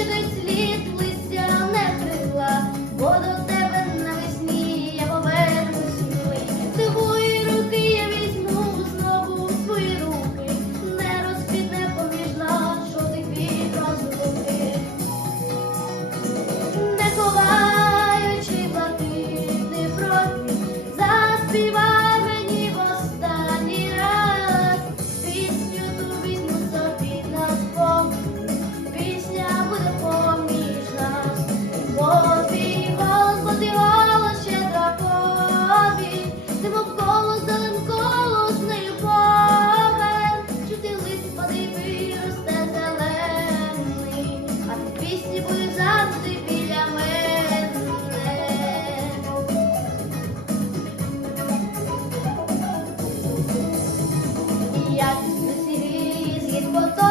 sugar sleep. botón.